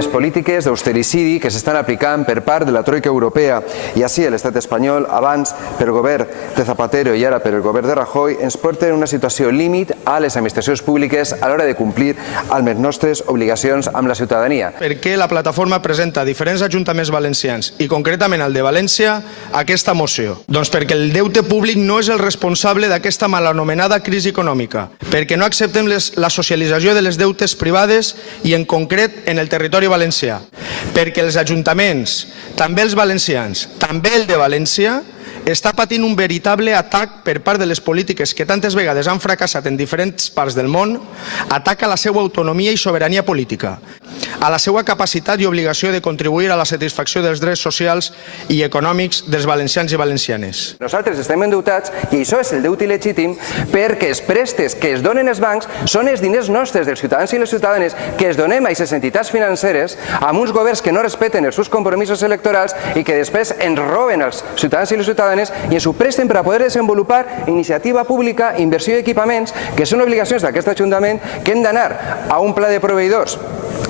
Les polítiques d'austericidi que s'estan aplicant per part de la troika europea i així l'estat espanyol, abans pel govern de Zapatero i ara per el govern de Rajoy, ens porten una situació límit a les administracions públiques a l'hora de complir amb les nostres obligacions amb la ciutadania. Per què la plataforma presenta a diferents ajuntaments valencians i concretament al de València aquesta moció? Doncs perquè el deute públic no és el responsable d'aquesta mal anomenada crisi econòmica, perquè no acceptem la socialització de les deutes privades i en concret en el territori valencià, perquè els ajuntaments, també els valencians, també el de València, està patint un veritable atac per part de les polítiques que tantes vegades han fracassat en diferents parts del món, atac a la seva autonomia i sobirania política, a la seva capacitat i obligació de contribuir a la satisfacció dels drets socials i econòmics dels valencians i valencianes. Nosaltres estem endeutats i això és el deute il·legítim perquè els préstecs que es donen els bancs són els diners nostres, dels ciutadans i les ciutadanes, que es donem a aquestes entitats financeres amb uns governs que no respecten els seus compromisos electorals i que després ens roben als ciutadans i les ciutadanes i ens ho presten per a poder desenvolupar iniciativa pública, inversió i equipaments, que són obligacions d'aquest Ajuntament, que hem d'anar a un pla de proveïdors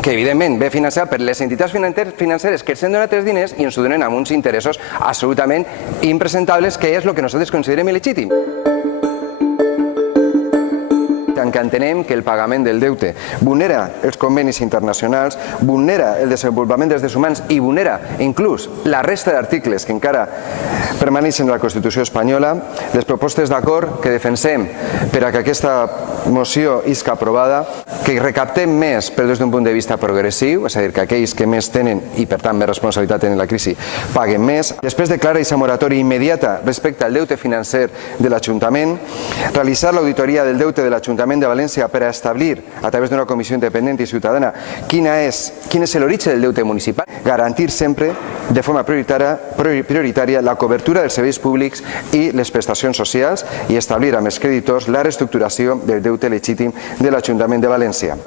que evidentment ve finançat per les entitats financeres que ens han donat els diners i ens ho donen amb uns interessos absolutament impresentables, que és el que nosaltres considerem il·legítim. Que entenem que el pagament del deute vulnera els convenis internacionals, vulnera el desenvolupament dels drets humans i vulnera inclús la resta d'articles que encara permaneixen en la Constitució espanyola. Les propostes d'acord que defensem per a que aquesta moció isca aprovada, que recaptem més però des d'un punt de vista progressiu, és a dir, que aquells que més tenen i per tant més responsabilitat tenen la crisi paguen més. Després declara aquesta moratòria immediata respecte al deute financer de l'Ajuntament, realitzar l'auditoria del deute de l'Ajuntament de València per a establir, a través d'una comissió independent i ciutadana, quin és l'origen del deute municipal, garantir sempre de forma prioritària la cobertura dels serveis públics i les prestacions socials i establir amb els creditors la reestructuració del deute legítim de l'Ajuntament de València.